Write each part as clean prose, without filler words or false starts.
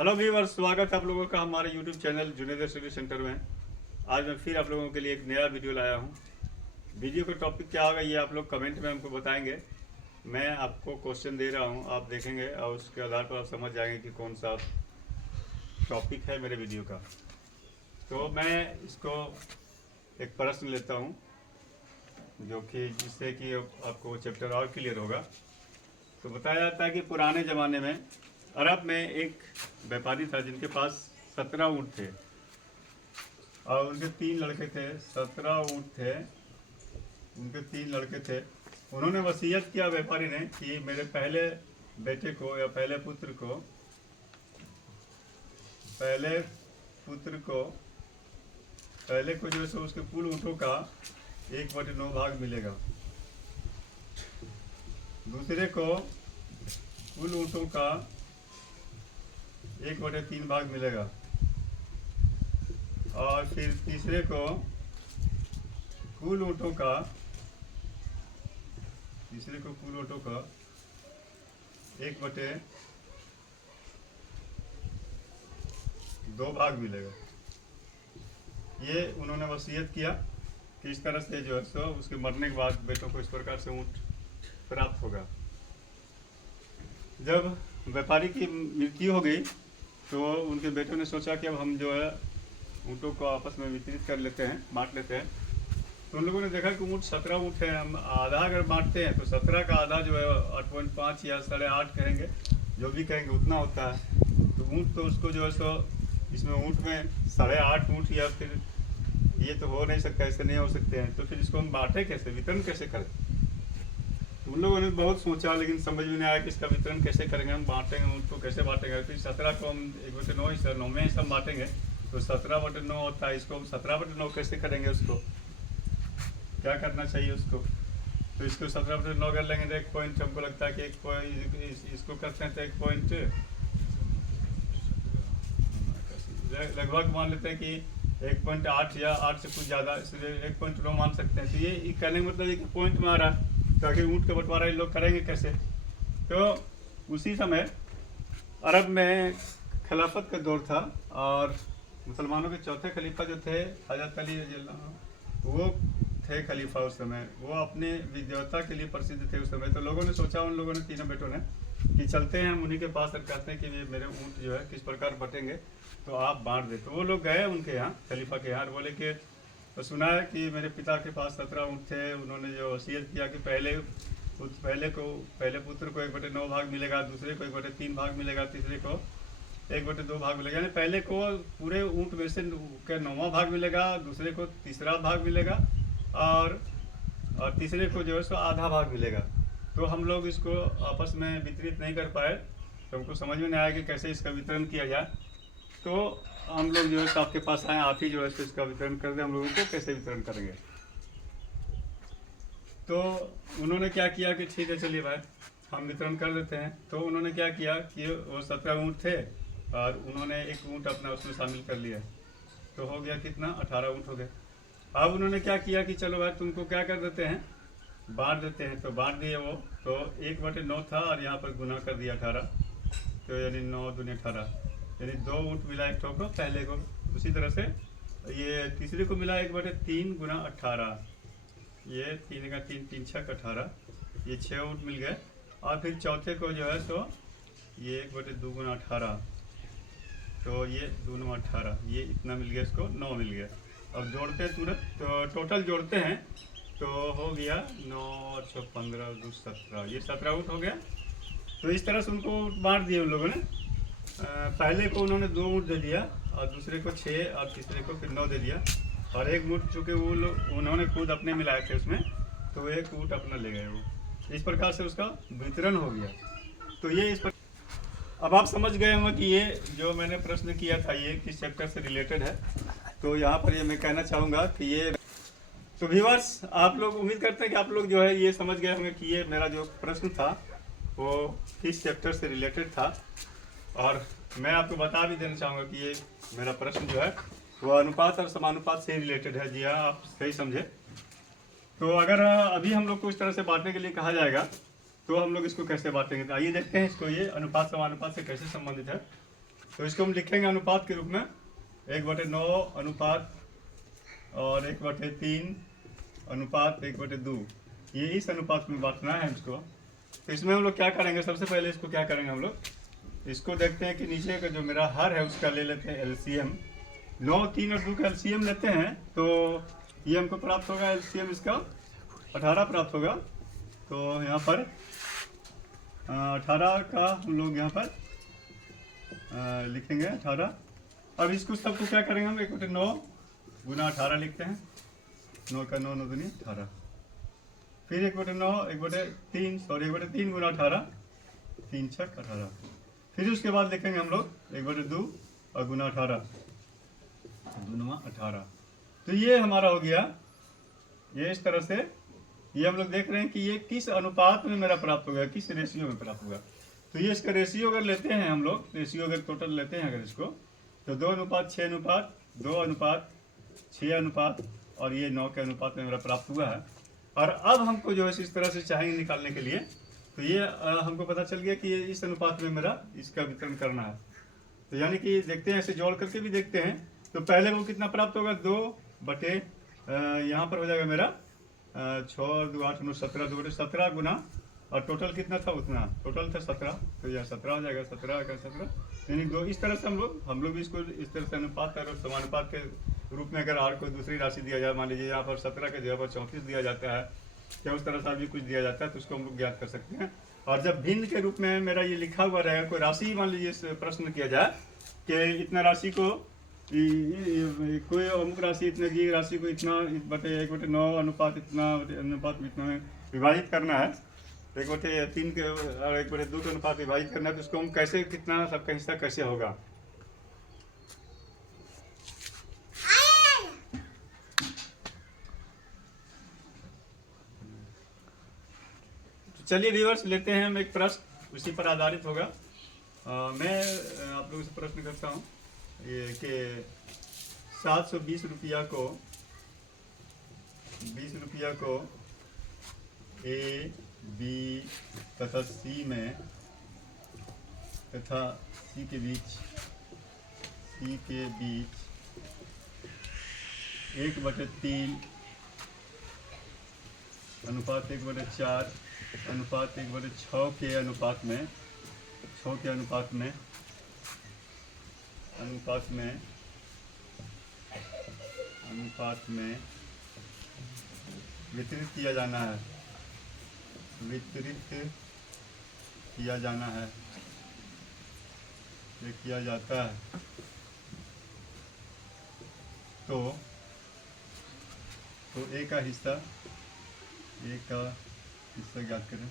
Hello viewers, स्वागत है आप लोगों का हमारे YouTube channel Junaid study centre में। आज मैं फिर आप लोगों के लिए एक नया वीडियो लाया हूँ। वीडियो का टॉपिक क्या होगा ये आप लोग कमेंट में हमको बताएंगे। मैं आपको क्वेश्चन दे रहा हूँ, आप देखेंगे और उसके आधार पर आप समझ जाएंगे कि कौन सा टॉपिक है मेरे वीडियो का। तो मैं इसको एक प्रश्न लेता हूँ जो कि जिससे कि आपको चैप्टर और क्लियर होगा। तो बताया जाता है कि पुराने ज़माने में अरब में एक व्यापारी था जिनके पास 17 ऊँट थे और उनके 3 लड़के थे। 17 ऊँट थे, उनके 3 लड़के थे। उन्होंने वसीयत किया व्यापारी ने कि मेरे पहले बेटे को या पहले पुत्र को जो है सो उसके कुल ऊँटों का 1/9 भाग मिलेगा। दूसरे को कुल ऊँटों का 1/3 भाग मिलेगा और फिर तीसरे को कुल ऊँटों का 1/2 भाग मिलेगा। ये उन्होंने वसीयत किया कि इस तरह से जो है सो उसके मरने के बाद बेटों को इस प्रकार से ऊँट प्राप्त होगा। जब व्यापारी की मृत्यु हो गई तो उनके बेटों ने सोचा कि अब हम जो है ऊँटों को आपस में वितरित कर लेते हैं, बांट लेते हैं। तो उन लोगों ने देखा कि ऊँट 17 ऊँट है, हम आधा अगर बांटते हैं तो 17 का आधा जो है 8.5 या 8.5 कहेंगे, जो भी कहेंगे उतना होता है। तो ऊँट तो उसको जो है सो इसमें ऊँट में 8.5 ऊँट या फिर ये तो हो नहीं सकता, ऐसे नहीं हो सकते हैं। तो फिर इसको हम बांटें कैसे, वितरण कैसे करें? तो उन लोगों ने बहुत सोचा लेकिन समझ में नहीं आया कि इसका वितरण कैसे करेंगे, हम बांटेंगे ऊँट को कैसे बांटेंगे। फिर 17 को हम 1/9 हिस्सा 9वें हिस्सा बांटेंगे तो 17/9 होता है। इसको हम 17/9 कैसे करेंगे, उसको क्या करना चाहिए उसको? तो इसको 17/9 कर लेंगे तो 1 पॉइंट हमको लगता है कि 1 पॉइंट इसको करते हैं तो 1 पॉइंट लगभग मान लेते हैं कि 1.8 या 8 से कुछ ज़्यादा, इसलिए 1.9 मान सकते हैं। तो ये कहने का मतलब एक पॉइंट में आ रहा है। तो आखिर ऊँट का बंटवारा ये लोग करेंगे कैसे? तो उसी समय अरब में खिलाफत का दौर था और मुसलमानों के चौथे खलीफा जो थे हज़रत अली वो थे खलीफा उस समय। वो अपने विद्वता के लिए प्रसिद्ध थे उस समय। तो लोगों ने सोचा, उन लोगों ने, तीनों बेटों ने, कि चलते हैं हम उन्हीं के पास और कहते हैं कि ये मेरे ऊँट जो है किस प्रकार बटेंगे तो आप बांट दे। तो वो लोग गए उनके यहाँ, खलीफा के यहाँ, बोले कि तो सुना है कि मेरे पिता के पास 17 ऊँट थे। उन्होंने जो वसीयत किया कि पहले पुत्र को 1/9 भाग मिलेगा, दूसरे को 1/3 भाग मिलेगा, तीसरे को 1/2 भाग मिलेगा। यानी पहले को पूरे ऊँट में से 9वां भाग मिलेगा, दूसरे को तीसरा भाग मिलेगा और तीसरे को जो है सो आधा भाग मिलेगा। तो हम लोग इसको आपस में वितरित नहीं कर पाए, तो हमको समझ में नहीं आया कि कैसे इसका वितरण किया जाए। तो हम लोग जो है आपके पास आए, आप ही जो है इसका वितरण कर दें। हम लोगों को कैसे वितरण करेंगे? तो उन्होंने क्या किया कि ठीक है चलिए भाई हम वितरण कर देते हैं। तो उन्होंने क्या किया कि वो 17 ऊँट थे और उन्होंने एक ऊँट अपना उसमें शामिल कर लिया। तो हो गया कितना, 18 ऊँट हो गए। अब उन्होंने क्या किया कि चलो भाई तुमको क्या कर देते हैं, बांट देते हैं। तो बांट दिए वो। तो 1/9 था और यहाँ पर गुना कर दिया 18। तो यानी 9 दूनी 18, यानी 2 ऊँट मिला एक ठोको पहले को। उसी तरह से ये तीसरे को मिला 1/3 गुना 18, ये 3 का 3, 3 छक 18, ये 6 ऊँट मिल गए। और फिर चौथे को जो है सो ये 1/2 गुना 18, तो ये 2 9 18, ये इतना मिल गया, इसको 9 मिल गया। अब जोड़ते हैं तुरंत, तो टोटल जोड़ते हैं तो हो गया 9 और 6 15 2 17, ये 17 ऊँट हो गया। तो इस तरह से उनको बांट दिए उन लोगों ने। पहले को उन्होंने 2 ऊँट दे दिया और दूसरे को 6 और तीसरे को फिर 9 दे दिया। और एक ऊँट चूँकि वो लोग उन्होंने खुद अपने मिलाए थे उसमें, तो एक ऊँट अपना ले गए वो। इस प्रकार से उसका वितरण हो गया। तो ये इस पर अब आप समझ गए होंगे कि ये जो मैंने प्रश्न किया था ये किस चैप्टर से रिलेटेड है। तो यहाँ पर ये मैं कहना चाहूँगा कि ये, तो व्यूअर्स आप लोग उम्मीद करते हैं कि आप लोग जो है ये समझ गए होंगे कि ये मेरा जो प्रश्न था वो किस चैप्टर से रिलेटेड था। और मैं आपको बता भी देना चाहूँगा कि ये मेरा प्रश्न जो है वो अनुपात और समानुपात से रिलेटेड है। जी हाँ, आप सही समझे। तो अगर अभी हम लोग को इस तरह से बांटने के लिए कहा जाएगा तो हम लोग इसको कैसे बांटेंगे? तो आइए देखते हैं इसको, ये अनुपात समानुपात से कैसे संबंधित है। तो इसको हम लिखेंगे अनुपात के रूप में 1/9 अनुपात और 1/3 अनुपात 1/2। ये इस अनुपात में बांटना है इसको। तो इसमें हम लोग क्या करेंगे, सबसे पहले इसको क्या करेंगे हम लोग, इसको देखते हैं कि नीचे का जो मेरा हर है उसका ले लेते हैं एलसीएम। 9, 3 और 2 का एलसीएम लेते हैं तो ये हमको प्राप्त होगा, एलसीएम इसका 18 प्राप्त होगा। तो यहाँ पर 18 का हम लोग यहाँ पर लिखेंगे 18। अब इसको सबको क्या करेंगे हम, 1/9 गुना 18 लिखते हैं। 9 का 9 9 दूनी 18, फिर 1/9 1/3 सॉरी 1/3 गुना 18, 3 छक 18। फिर उसके बाद लिखेंगे हम लोग 1/2 और गुना 18, 2 18। तो ये हमारा हो गया। ये इस तरह से ये हम लोग देख रहे हैं कि ये किस अनुपात में मेरा प्राप्त होगा, किस रेशियो में प्राप्त होगा। तो ये इसका रेशियो अगर लेते हैं हम लोग, रेशियो अगर टोटल लेते हैं अगर इसको, तो 2:6 अनुपात 2 अनुपात 6 अनुपात और ये 9 के अनुपात में मेरा प्राप्त हुआ है। और अब हमको जो है इस तरह से चाहेंगे निकालने के लिए, तो ये हमको पता चल गया कि ये इस अनुपात में मेरा इसका वितरण करना है। तो यानी कि देखते हैं, ऐसे जोड़ करके भी देखते हैं। तो पहले वो कितना प्राप्त होगा, 2 यहाँ पर हो जाएगा मेरा 6 2 8 9 17, 2/17 गुना, और टोटल कितना था उतना, टोटल था 17, तो यह 17 हो जाएगा, 17 का 17 यानी 2। इस तरह से हम लोग भी इसको इस तरह से अनुपात और समानुपात के रूप में अगर और कोई दूसरी राशि दिया जाए, मान लीजिए यहाँ पर 17 के जगह पर 34 दिया जाता है या उस तरह से भी कुछ दिया जाता है, तो उसको हम लोग ज्ञात कर सकते हैं। और जब भिन्न के रूप में मेरा ये लिखा हुआ रहेगा, कोई राशि मान लीजिए प्रश्न किया जाए कि इतना राशि को कोई अमुक राशि इतने की राशि को इतना 1/9 अनुपात इतना अनुपात इतना में विभाजित करना है, 1/3 के और 1/2 के अनुपात विभाजित करना है, तो उसको हम कैसे, कितना सबका हिस्सा कैसे होगा। तो चलिए व्यूअर्स, लेते हैं हम एक प्रश्न, उसी पर आधारित होगा। मैं आप लोगों से प्रश्न करता हूँ ये कि 720 रुपया को 20 रुपया को ए बी तथा सी में तथा सी के बीच 1/3 अनुपात 1/4 अनुपात 1/6 के अनुपात में 6 के अनुपात में वितरित किया जाना है, ये किया जाता है। तो ए का हिस्सा ज्ञात करें।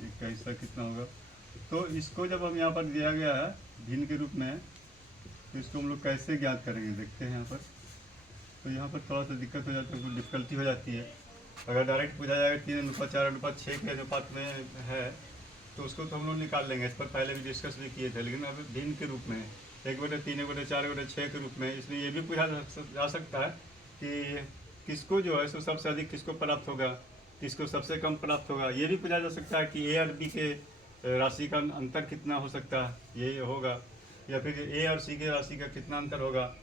ए का हिस्सा कितना होगा। तो इसको जब हम यहाँ पर दिया गया है भिन्न के रूप में, तो इसको हम लोग कैसे ज्ञात करेंगे, देखते हैं यहाँ पर। तो यहाँ पर थोड़ा सा दिक्कत हो जाती है, डिफिकल्टी हो जाती है। अगर डायरेक्ट पूछा जाएगा 3:4:6 के अनुपात में है, तो उसको तो हम लोग निकाल लेंगे, इस पर पहले भी डिस्कस भी किए थे। लेकिन अब भिन्न के रूप में 1/3 1/4 1/6 के रूप में, इसलिए ये भी पूछा जा सकता है कि किसको जो है सो सबसे अधिक किसको प्राप्त होगा, किसको सबसे कम प्राप्त होगा। ये भी पूछा जा सकता है कि ए और बी के राशि का अंतर कितना हो सकता है, ये होगा, या फिर ए और सी के राशि का कितना अंतर होगा।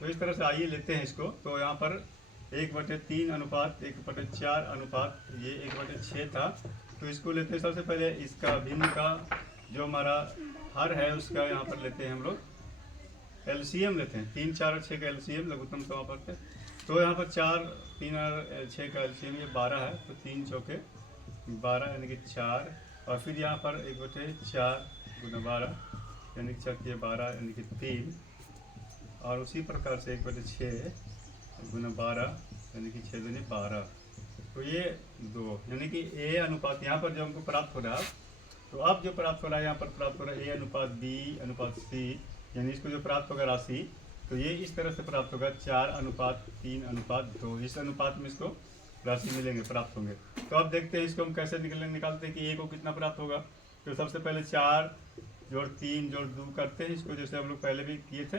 तो इस तरह से आइए लेते हैं इसको। तो यहाँ पर 1/3 अनुपात 1/4 अनुपात ये 1/6 था। तो इसको लेते हैं, सबसे पहले इसका भिन्न का जो हमारा हर है उसका यहाँ पर लेते हैं हम लोग एलसीएम लेते हैं। 3 4 और 6 का एलसीएम लघुत्तम समापक है। तो यहाँ पर 4 3 और 6 का एलसीएम ये 12 है। तो 3 चौके 12 यानी कि 4, और फिर यहाँ पर 1/4 गुना 12 यानी कि 4 12 यानी कि 3, और उसी प्रकार से 1/6 गुना 12 यानी कि 6 दूनी 12। तो ये 2 यानी कि ए अनुपात यहाँ पर जो हमको प्राप्त हो रहा है, तो अब जो प्राप्त हो रहा है यहाँ पर प्राप्त हो रहा है ए अनुपात बी अनुपात सी, यानी इसको जो प्राप्त होगा राशि, तो ये इस तरह से प्राप्त होगा 4:3:2। इस अनुपात में इसको राशि मिलेंगे, प्राप्त होंगे। तो अब देखते हैं इसको हम कैसे निकालते हैं कि ए को कितना प्राप्त होगा। तो सबसे पहले 4 जोड़ 3 जोड़ 2 करते हैं इसको, जैसे हम लोग पहले भी किए थे।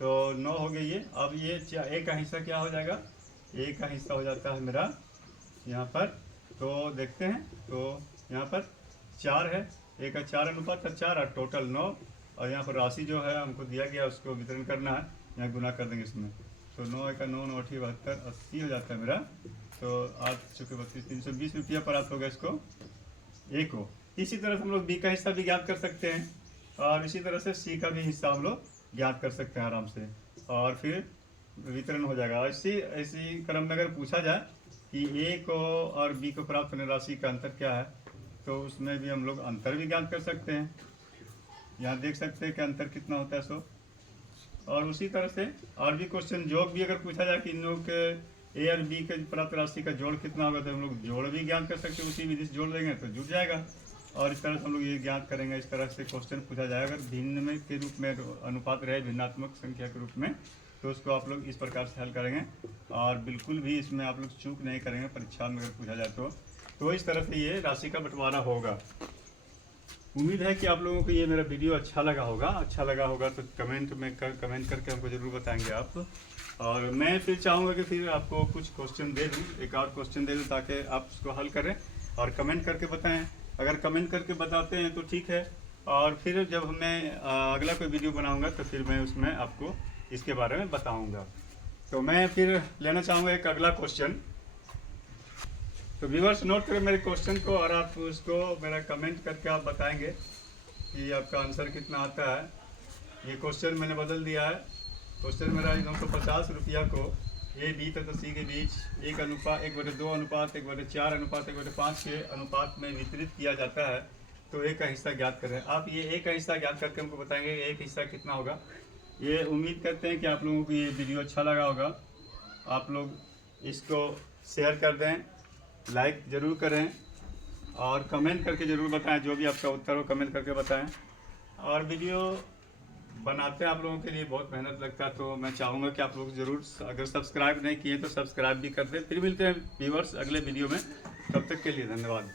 तो 9 हो गई ये। अब ये ए का हिस्सा क्या हो जाएगा, ए का हिस्सा हो जाता है मेरा यहाँ पर। तो देखते हैं, तो यहाँ पर 4 है, ए का 4 अनुपात 4 और टोटल 9, और यहाँ पर राशि जो है हमको दिया गया उसको वितरण करना है, यहाँ गुना कर देंगे इसमें। तो 9 × 9 = 72, 80 हो जाता है मेरा। तो 8 × 32, 320 रुपया प्राप्त होगा इसको ए को। इसी तरह से हम लोग बी का हिस्सा भी ज्ञात कर सकते हैं, और इसी तरह से सी का भी हिस्सा हम लोग ज्ञात कर सकते हैं आराम से, और फिर वितरण हो जाएगा। इसी क्रम में अगर पूछा जाए कि ए को और बी को प्राप्त होने राशि का अंतर क्या है, तो उसमें भी हम लोग अंतर भी ज्ञात कर सकते हैं। यहाँ देख सकते हैं कि अंतर कितना होता है सो। और उसी तरह से और भी क्वेश्चन जोड़ भी अगर पूछा जाए कि इन लोग के ए और बी के प्राप्त राशि का जोड़ कितना होगा, तो हम लोग जोड़ भी ज्ञात कर सकते हैं। उसी विधि से जोड़ देंगे तो जुड़ जाएगा। और इस तरह से हम लोग ये ज्ञात करेंगे। इस तरह से क्वेश्चन पूछा जाएगा अगर भिन्न में के रूप में अनुपात रहे, भिन्नात्मक संख्या के रूप में, तो उसको आप लोग इस प्रकार से हल करेंगे। और बिल्कुल भी इसमें आप लोग चूक नहीं करेंगे परीक्षा में अगर पूछा जाए तो इस तरह से ये राशि का बंटवारा होगा। उम्मीद है कि आप लोगों को ये मेरा वीडियो अच्छा लगा होगा तो कमेंट करके हमको ज़रूर बताएंगे आप। और मैं फिर चाहूँगा कि फिर आपको कुछ क्वेश्चन दे दूँ, एक और क्वेश्चन दे दूँ, ताकि आप उसको हल करें और कमेंट करके बताएं। अगर कमेंट करके बताते हैं तो ठीक है, और फिर जब मैं अगला कोई वीडियो बनाऊँगा तो फिर मैं उसमें आपको इसके बारे में बताऊँगा। तो मैं फिर लेना चाहूँगा एक अगला क्वेश्चन। तो व्यूअर्स नोट करें मेरे क्वेश्चन को, और आप उसको मेरा कमेंट करके आप बताएंगे कि आपका आंसर कितना आता है। ये क्वेश्चन मैंने बदल दिया है। क्वेश्चन मेरा 950 रुपया को ए बी तथा सी के बीच 1:2 अनुपात 1/4 अनुपात 1/5 के अनुपात में वितरित किया जाता है। तो ए का हिस्सा ज्ञात करें। आप ये ए का हिस्सा ज्ञात करके हमको बताएंगे ए का हिस्सा कितना होगा। ये उम्मीद करते हैं कि आप लोगों को ये वीडियो अच्छा लगा होगा। आप लोग इसको शेयर कर दें, लाइक ज़रूर करें, और कमेंट करके ज़रूर बताएं। जो भी आपका उत्तर हो कमेंट करके बताएं। और वीडियो बनाते हैं आप लोगों के लिए बहुत मेहनत लगता है, तो मैं चाहूँगा कि आप लोग ज़रूर, अगर सब्सक्राइब नहीं किए तो सब्सक्राइब भी कर दें। फिर मिलते हैं व्यूअर्स अगले वीडियो में। तब तक के लिए धन्यवाद।